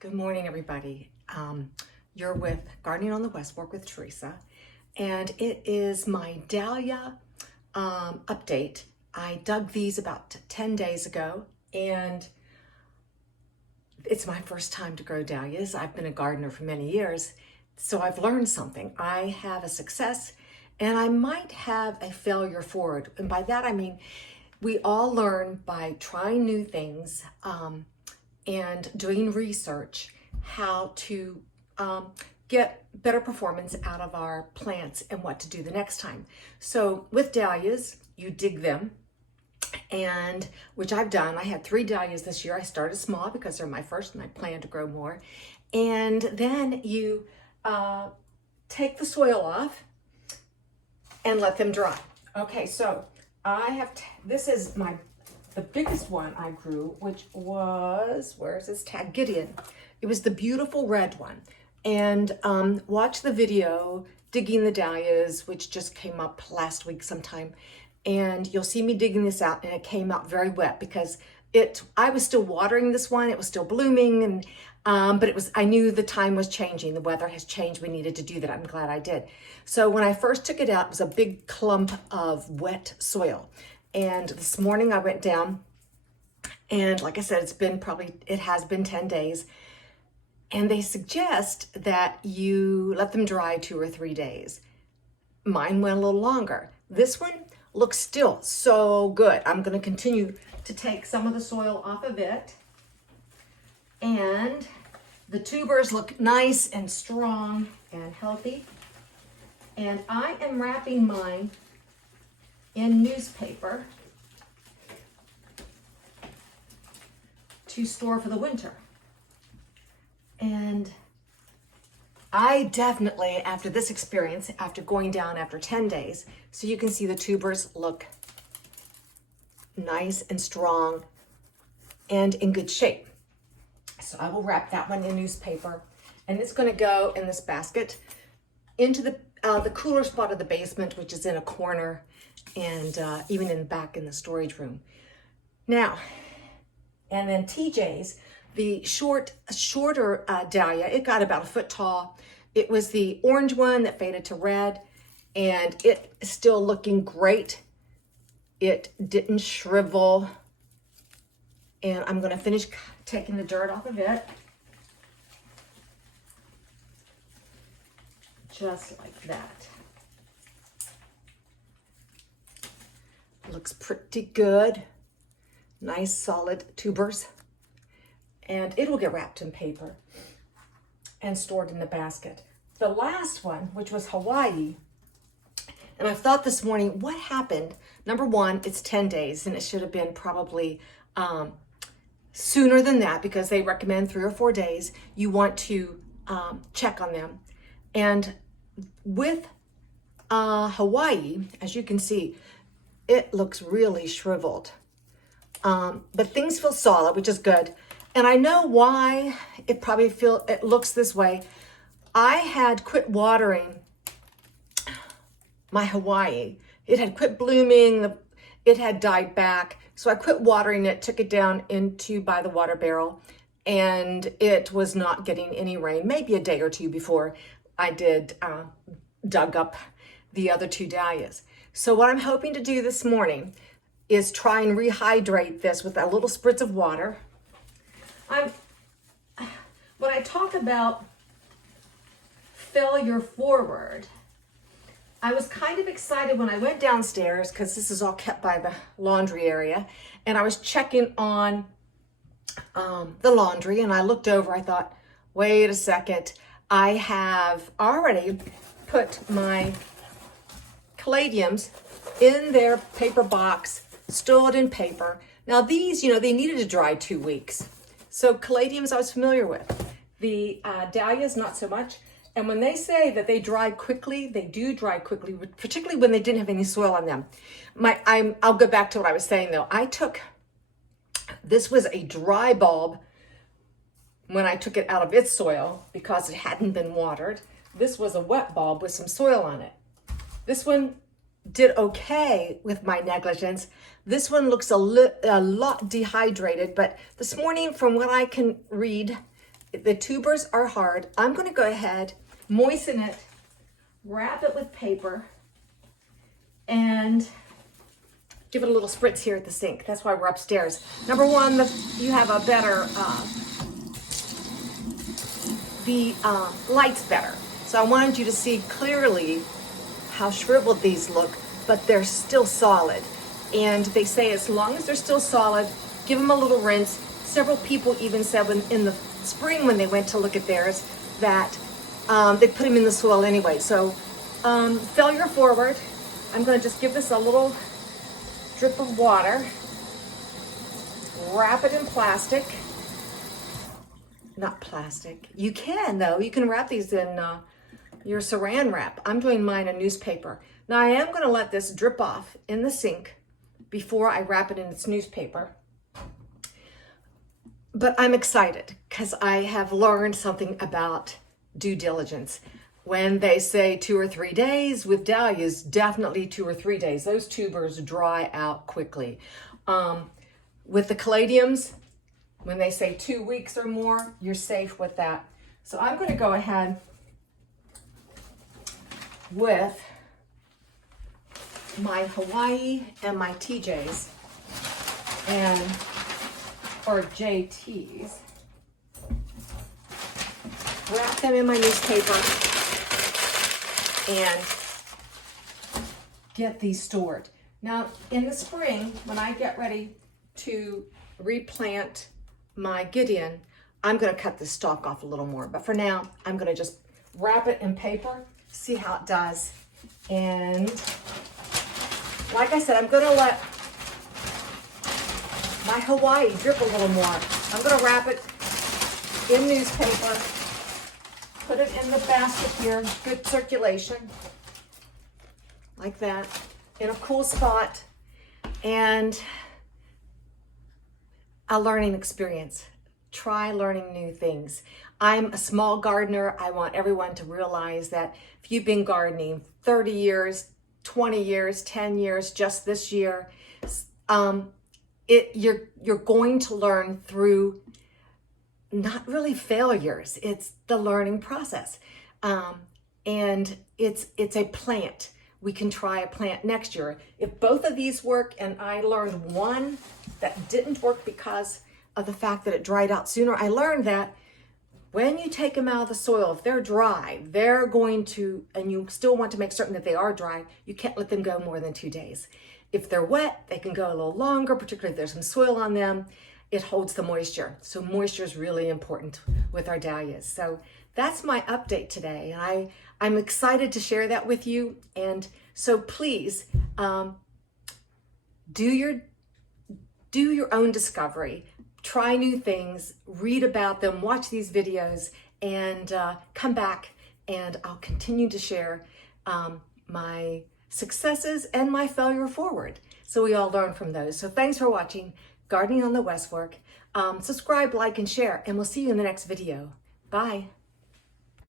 Good morning, everybody. You're with Gardening on the West Fork with Teresa, and it is my dahlia update. I dug these about 10 days ago, and it's my first time to grow dahlias. I've been a gardener for many years, so I've learned something. I have a success, and I might have a failure forward. And by that, I mean, we all learn by trying new things, and doing research how to get better performance out of our plants and what to do the next time. So with dahlias, you dig them, and which I've done. I had 3 dahlias this year. I started small because they're my first and I plan to grow more. And then you take the soil off and let them dry. Okay, so I have, this is the biggest one I grew, which was, where's this tag? Gideon. It was the beautiful red one. And watch the video, Digging the Dahlias, which just came up last week sometime. And you'll see me digging this out, and it came out very wet because I was still watering this one. It was still blooming, and but I knew the time was changing. The weather has changed. We needed to do that. I'm glad I did. So when I first took it out, it was a big clump of wet soil. And this morning I went down, and like I said, it has been 10 days. And they suggest that you let them dry 2 or 3 days. Mine went a little longer. This one looks still so good. I'm going to continue to take some of the soil off of it. And the tubers look nice and strong and healthy. And I am wrapping mine in newspaper to store for the winter. And I definitely, after this experience, after going down after 10 days, so you can see the tubers look nice and strong and in good shape. So I will wrap that one in newspaper, and it's going to go in this basket into the cooler spot of the basement, which is in a corner, and even back in the storage room. Now, and then TJ's, the shorter dahlia, it got about 1 foot tall. It was the orange one that faded to red, and it is still looking great. It didn't shrivel. And I'm going to finish taking the dirt off of it. Just like that. Looks pretty good. Nice solid tubers. And it will get wrapped in paper and stored in the basket. The last one, which was Hawaii, and I thought this morning, what happened? Number one, it's 10 days, and it should have been probably sooner than that, because they recommend 3 or 4 days. You want to check on them. And with Hawaii, as you can see, it looks really shriveled. But things feel solid, which is good. And I know why it looks this way. I had quit watering my Hawaii. It had quit blooming. It had died back. So I quit watering it, took it down by the water barrel, and it was not getting any rain, maybe a day or 2 before I dug up the other 2 dahlias. So what I'm hoping to do this morning is try and rehydrate this with a little spritz of water. When I talk about failure forward, I was kind of excited when I went downstairs, because this is all kept by the laundry area, and I was checking on the laundry, and I looked over, I thought, wait a second, I have already put my caladiums in their paper box, stored in paper. Now these, they needed to dry 2 weeks. So caladiums I was familiar with. The dahlias, not so much. And when they say that they dry quickly, they do dry quickly, particularly when they didn't have any soil on them. I'll go back to what I was saying though. This was a dry bulb when I took it out of its soil because it hadn't been watered. This was a wet bulb with some soil on it. This one did okay with my negligence. This one looks a lot dehydrated, but this morning, from what I can read, The tubers are hard. I'm going to go ahead, moisten it, wrap it with paper, and give it a little spritz here at the sink. That's why we're upstairs. Number one, you have a better, the light's better. So I wanted you to see clearly how shriveled these look, but they're still solid. And they say as long as they're still solid, give them a little rinse. Several people even said in the spring when they went to look at theirs that they put them in the soil anyway. So failure forward. I'm going to just give this a little drip of water. Wrap it in plastic. Not plastic. You can though. You can wrap these in your saran wrap. I'm doing mine in newspaper. Now I am going to let this drip off in the sink before I wrap it in its newspaper. But I'm excited because I have learned something about due diligence. When they say 2 or 3 days, with dahlias, definitely 2 or 3 days. Those tubers dry out quickly. With the caladiums, when they say 2 weeks or more, you're safe with that. So I'm going to go ahead with my Hawaii and my TJs or JTs. Wrap them in my newspaper and get these stored. Now in the spring, when I get ready to replant my Gideon, I'm going to cut the stalk off a little more. But for now, I'm going to just wrap it in paper, see how it does. And like I said, I'm going to let my Hawaii drip a little more. I'm going to wrap it in newspaper, put it in the basket here, good circulation, like that, in a cool spot, and a learning experience. Try learning new things. I'm a small gardener. I want everyone to realize that if you've been gardening 30 years, 20 years, 10 years, just this year, you're going to learn through not really failures. It's the learning process. And it's a plant. We can try a plant next year. If both of these work, and I learned one that didn't work because of the fact that it dried out sooner, I learned that when you take them out of the soil, if they're dry, they're going to, and you still want to make certain that they are dry, you can't let them go more than 2 days. If they're wet, they can go a little longer, particularly if there's some soil on them. It holds the moisture. So moisture is really important with our dahlias. So that's my update today. I'm excited to share that with you. And so please do your own discovery. Try new things, read about them, watch these videos, and come back and I'll continue to share my successes and my failure forward. So we all learn from those. So thanks for watching Gardening on the West Fork. Subscribe, like, and share, and we'll see you in the next video. Bye.